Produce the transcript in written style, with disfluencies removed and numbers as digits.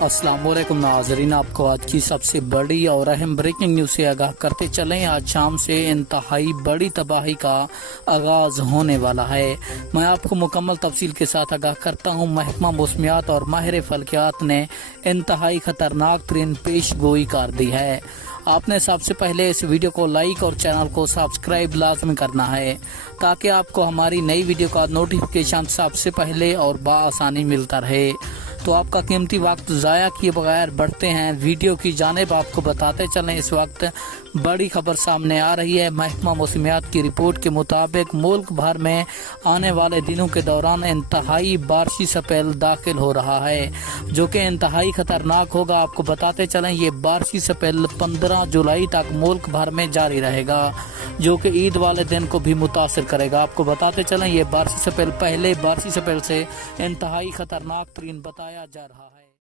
अस्सलाम वालेकुम नाजरीन, आपको आज की सबसे बड़ी और अहम ब्रेकिंग न्यूज से आगाह करते चलें। आज शाम से इंतहाई बड़ी तबाही का आगाज होने वाला है। मैं आपको मुकम्मल तफसील के साथ आगाह करता हूं। महकमा मौसमियात और माहिर फल्कियात ने इंतहाई खतरनाक तरीन पेश गोई कर दी है। आपने सबसे पहले इस वीडियो को लाइक और चैनल को सब्सक्राइब लाजमी करना है ताकि आपको हमारी नई वीडियो का नोटिफिकेशन सबसे पहले और बआसानी मिलता रहे। तो आपका कीमती वक्त ज़ाया किए बगैर बढ़ते हैं वीडियो की जानिब। आपको बताते चलें, इस वक्त बड़ी खबर सामने आ रही है। महकमा मौसमियात की रिपोर्ट के मुताबिक मुल्क भर में आने वाले दिनों के दौरान इंतहाई बारिशी स्पेल दाखिल हो रहा है, जो कि इंतहाई खतरनाक होगा। आपको बताते चलें, ये बारिशी स्पेल 15 जुलाई तक मुल्क भर में जारी रहेगा, जो कि ईद वाले दिन को भी मुतासिर करेगा। आपको बताते चलें, ये बारिशी स्पेल पहले बारिशी स्पेल से इंतहाई खतरनाक तरीन बताया जा रहा है।